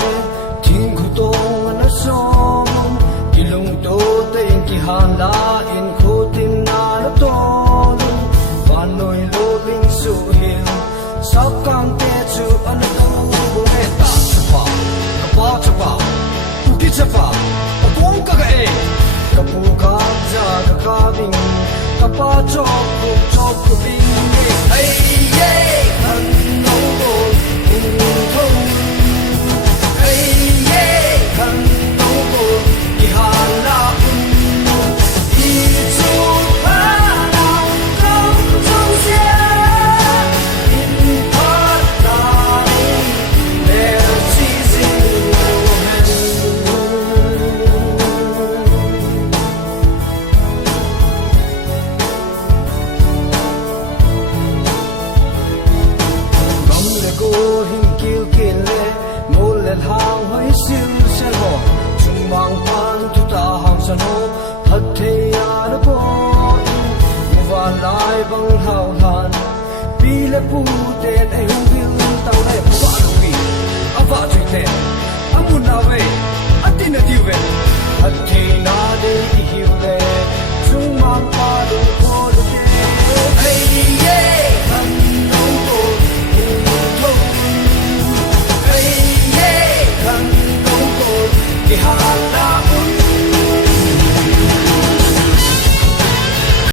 le thing khu to na som kilung to te ki han la in khu tim na na to van noi lo bing su hill sap kan te chu an to bo he ta chapa ka pa chapa u ki chapa o tong ka ga e ka pu ka ja ka bing ka pa chok bing hey yeah an no bo in thong hey yeah kan no bo ki han la i chu pa na kong chung sia in pa ta there chasing gam le go hin kil le mo le hang hoi sil se ho chung mang pan tu ta hang san ho hat the ya na bo mu va lai bang hao han pi le pu te ai hu bil tao lai pu ba lu pi ava chui te amun na we atin na di we hat the na de hi le chung mang pa lu